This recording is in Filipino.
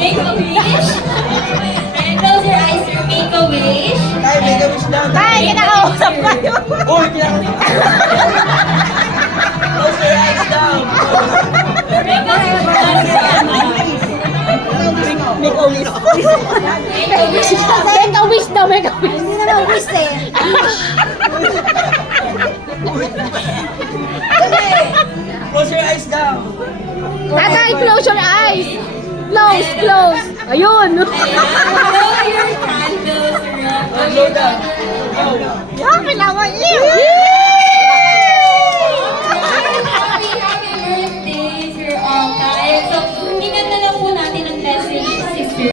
Make a wish. And close your eyes to make a wish. Tay, make a wish daw. Tay, kinakausap kayo. Uy, close your eyes daw. Make a wish. Make a wish. Make a wish. Make a wish daw, make a wish. Hindi naman wish eh. Close your eyes daw. Tatay, close your eyes. Close, close. Ayun. Blow your candles around. Blow daw. Go. Ah, kailangan niyo.